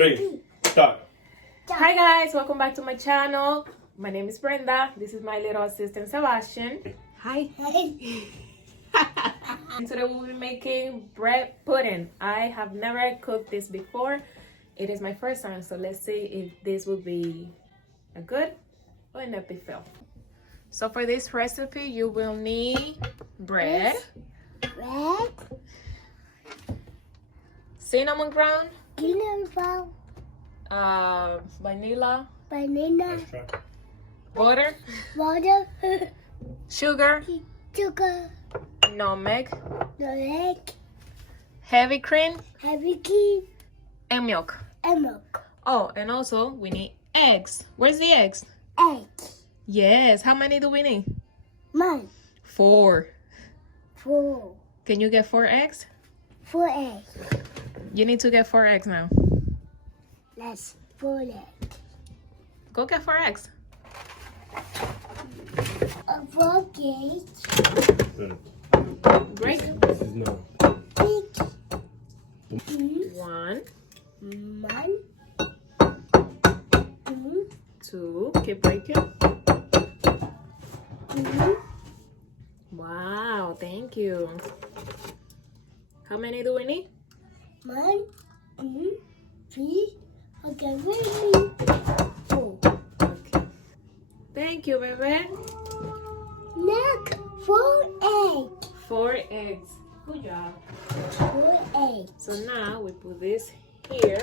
3, start. Hi guys, welcome back to my channel. My name is Brenda. This is my little assistant Sebastian. Hi. And today we'll be making bread pudding. I have never cooked this before. It is my first time, so let's see if this will be a good or an epic fail. So for this recipe, you will need bread, cinnamon ground, vanilla, Extra. butter, sugar, nutmeg, heavy cream, and milk. Oh, and also we need eggs. Where's the eggs? Yes. How many do we need? 4. Can you get 4 eggs? 4 eggs. You need to get 4 eggs now. That's 4 eggs. Go get 4 eggs. 4 eggs. Break. This is no. 1, 1, 2, 2. Keep breaking. 2, Wow. Thank you. How many do we need? 1, 2, 3. Okay, ready. 4. Okay. Thank you, baby. Look, 4 eggs. 4 eggs. Good job. 4 eggs. So now we put this here.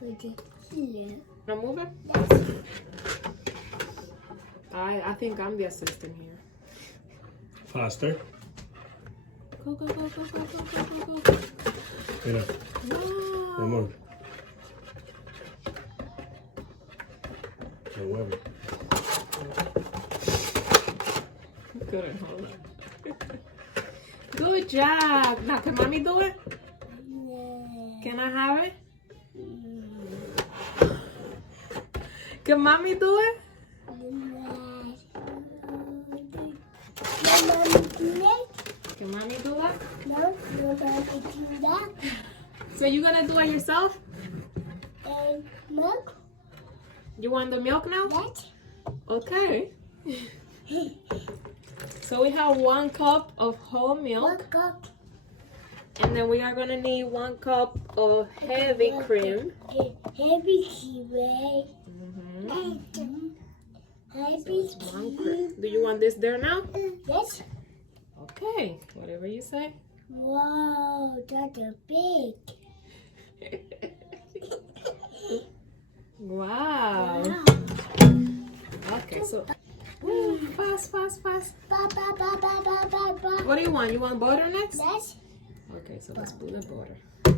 Put it here. Now move it. That's I think I'm the assistant here. Faster. Go, go, go, go, go, go, go, go, go. Mira, mi Wow. amor. El huevo. Couldn't hold it. Good job. Now can mommy do it? Can I have it? Can mommy do it? Can mommy do it? No, you're going to do that. So you gonna do it yourself? And milk, You want the milk now? that. Okay. So we have 1 cup of whole 1 milk, cup. and then we are gonna need 1 cup of heavy cream. Heavy cream. Mhm. Heavy It's 1 cream. cream. Do you want this there now? Yes. Okay, whatever you say. Wow, that's a big. Wow. Wow. Okay, so Ooh, fast. Ba, ba, ba, ba, ba, ba, ba. What do you want? You want butter next? Yes. Okay, so let's put the butter. Ba,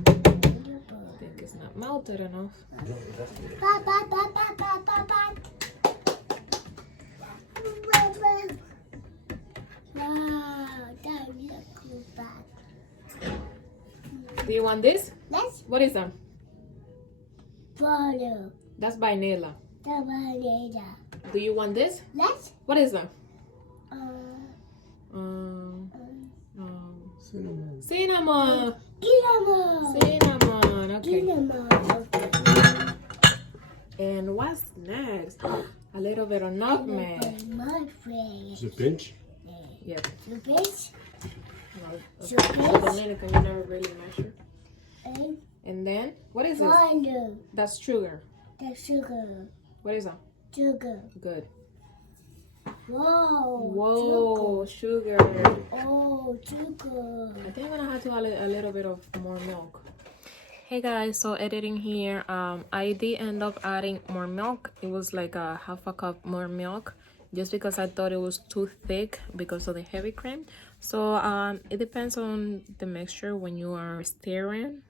I think it's not melted enough. ba, ba, ba, ba, ba, ba. Wow, that looks cool bad. Do you want this? Let's What is that? follow That's vanilla. the banana. Do you want this? Let's What is that? um, Cinnamon. Cinnamon. cinnamon. Cinnamon. Okay. Cinnamon. And what's next? A little bit of nutmeg. My friend. Is it pinch? Yep. The bitch Well, So okay. this- Dominican, you never really measure. and And then what is this? follow That's sugar. the sugar. What is that? Sugar. Good. Whoa. Whoa, sugar. Sugar. Oh, sugar. I think I'm gonna have to add a little bit of more milk. Hey guys, so editing here, I did end up adding more milk. It was like a half a cup more milk, just because I thought it was too thick because of the heavy cream. So it depends on the mixture when you are stirring.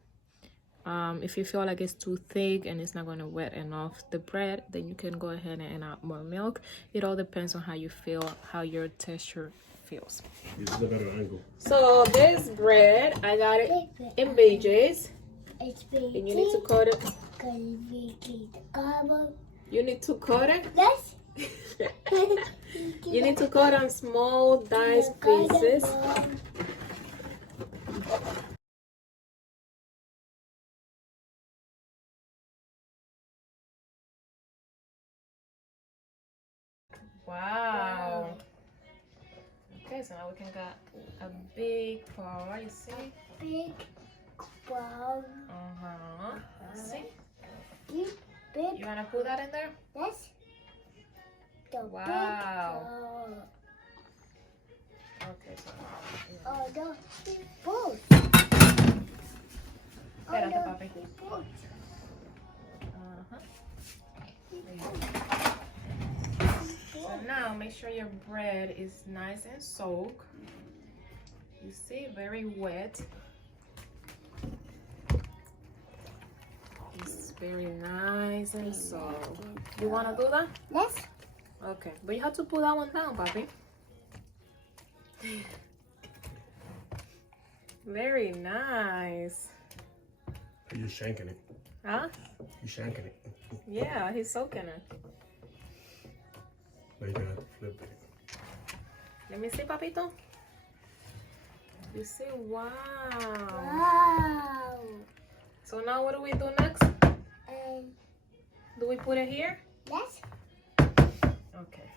If you feel like it's too thick and it's not going to wet enough the bread, then you can go ahead and add more milk. It all depends on how you feel, how your texture feels. This is a better angle. So this bread, I got it in BJ's, It's big. and you need to cut it. You need to cut it. Yes. You need to cut on small diced pieces. Wow. Okay, so now we can get a big ball, you see? Big ball. See? Big. You wanna put that in there? That's the Wow. big ball. Okay, so Oh, the big ball. Espérate, papi. Big ball. So now make sure your bread is nice and soaked. You see, very wet. It's very nice and soaked. You wanna do that? Yes. Okay, but you have to put that one down, papi. Very nice. Are you shanking it? Huh? You shanking it. Yeah, he's soaking it. Now you're gonna have to flip it. Let me see, papito. You see, wow. Wow. So now what do we do next? Do we put it here? Yes. Okay.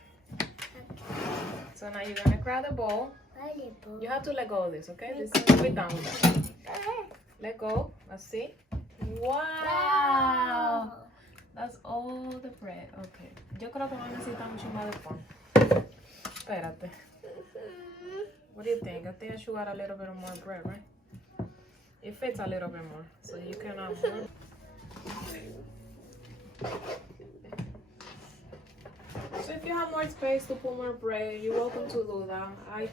So now you're gonna grab the bowl. Volleyball. You have to let go of this, okay? This is way down with that. Let go. Let's see. Wow. That's all the bread. Okay. Yo creo que van a necesitar mucho más de pan. Espérate. What do you think? I think I should add a little bit more bread, right? It fits a little bit more, so you can add more. So if you have more space to put more bread, you're welcome to do that. I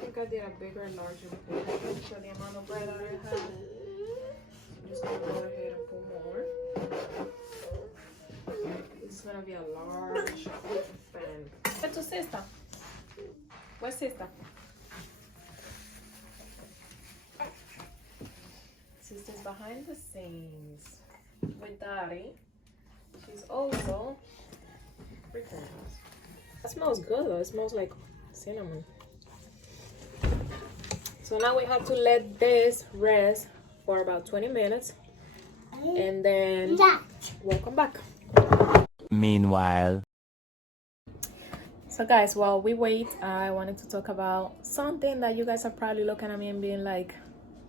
think I did a bigger, larger portion for the amount of bread that I have. I'm just gonna go ahead and put more. It's gonna be a large pan. Where's your sister? Where's sister? Sister's behind the scenes with Daddy. She's also freaking nice. That smells good though. It smells like cinnamon. So now we have to let this rest for about 20 minutes. And then welcome back. Meanwhile. So guys, while we wait, I wanted to talk about something that you guys are probably looking at me and being like,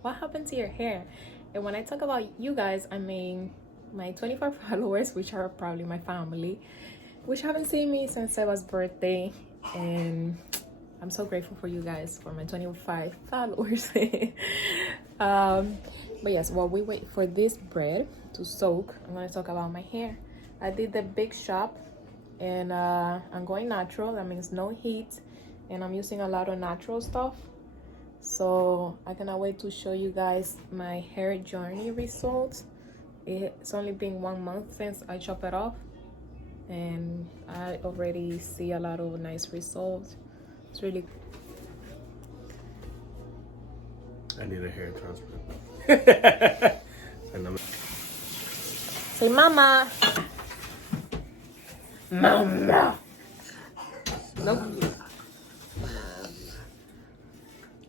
what happened to your hair? And when I talk about you guys, I mean my 24 followers, which are probably my family, which haven't seen me since Seba's birthday. And I'm so grateful for you guys, for my 25 followers. But yes, while we wait for this bread to soak, I'm going to talk about my hair. I did the Big Shop, and I'm going natural. That means no heat, and I'm using a lot of natural stuff. So I cannot wait to show you guys my hair journey results. It's only been 1 month since I chopped it off, and I already see a lot of nice results. It's really I need a hair transplant. And I'm say mama. Mama. Nope.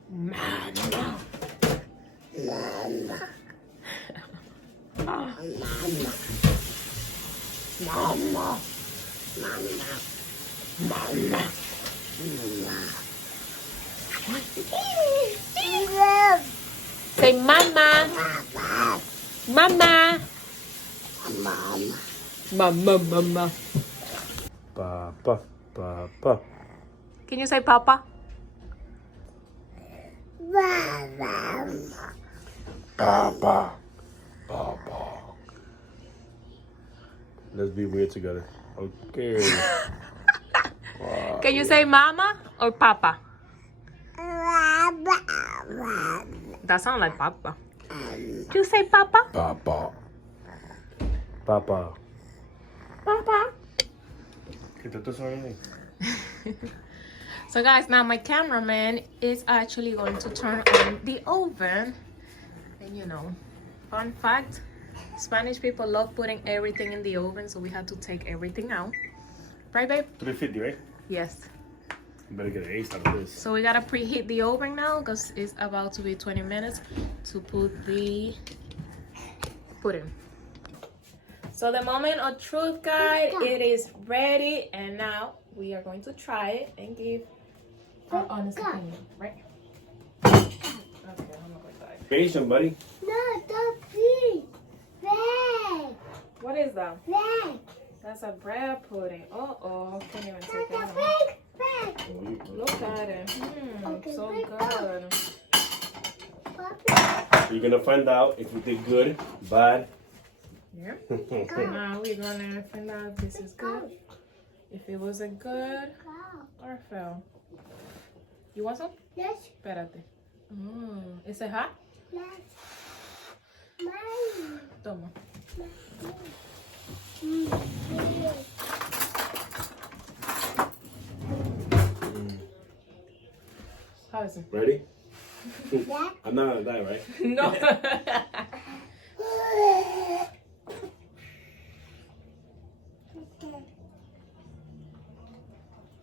Mama. Mama. Mama. Mama. Say mama. Mama. Mama. Mama. Papa, papa. Can you say papa? Papa. Papa. Let's be weird together. Okay. Wow. Can you say mama or papa? That sounds like papa. You say papa? Papa. Papa. Papa. So guys, now my cameraman is actually going to turn on the oven. And you know, fun fact, Spanish people love putting everything in the oven, so we had to take everything out. Right, babe? 350, right? Yes. You better get an ace out of this. So we gotta preheat the oven now because it's about to be 20 minutes to put the pudding. So the moment of truth, guys, it is ready, and now we are going to try it and give our honest opinion, right? Okay, I'm not going to die. Patient, buddy. No, don't please. Red. What is that? Red. That's a bread pudding. Oh, can't even take That's it a out. big. Look at it. Okay, So break good. Papa. You're gonna find out if we did good, bad. Yeah. Now we're gonna find out if this is good. If it was a good Go. or fail. You want some? Yes. Espérate. Is it hot? Yes. Mine. Toma. How is it? Ready? Yeah. I'm not gonna die, right? No.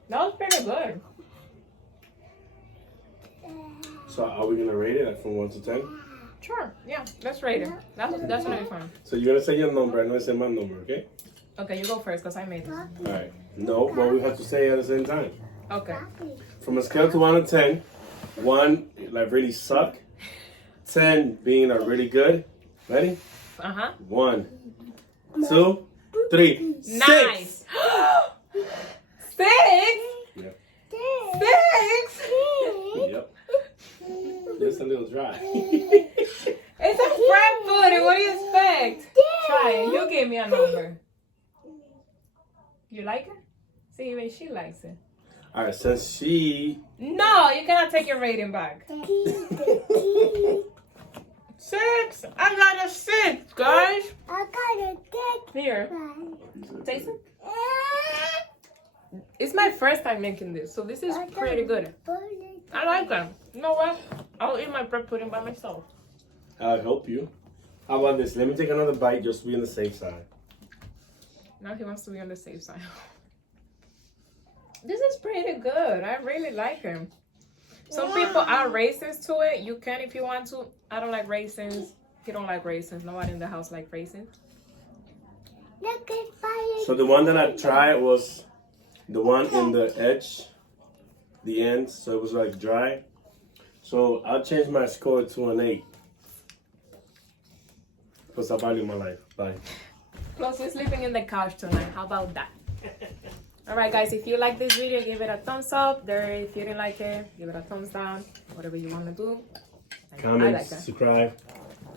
That was pretty good. So are we gonna rate it like from 1 to 10? Sure. Yeah, let's rate it. That's really fun. So you're gonna say your number, I'm gonna say my number, okay? Okay, you go first because I made it. Alright. No, but we have to say it at the same time. Okay. From a scale to 1 to 10, 1 like really suck, 10 being a really good. Ready? 1, 2, 3. Nice. 6. Yep. 6. Yep. Just a little dry. It's a bread pudding. What do you expect? Try it. You give me a number. You like it? See, even she likes it. Alright, since she No, you cannot take your rating back. 6. I got a 6, guys. I got a cake. Here, taste it. It's my first time making this, so this is pretty good. I like it. You know what? I'll eat my bread pudding by myself. I'll help you. How about this? Let me take another bite just to be on the safe side. Now he wants to be on the safe side. This is pretty good. I really like it. Some people add raisins to it. You can if you want to. I don't like raisins. He don't like raisins. Nobody in the house like raisins. Look at fire. So the one that I tried was the one in the edge, the end, so it was like dry. So I'll change my score to an 8. Because I value my life. Bye. Plus, we're sleeping in the couch tonight. How about that? Alright guys, if you like this video, give it a thumbs up. If you didn't like it, give it a thumbs down. Whatever you want to do. Comment, I like that. subscribe.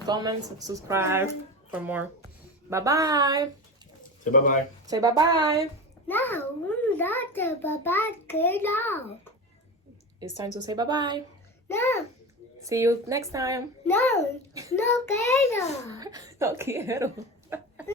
Comment, subscribe for more. Bye-bye. Say bye-bye. Say bye-bye. No, not the Baba Kiddo. It's time to say bye-bye. No, See you next time. no, no, Kiddo. No quiero.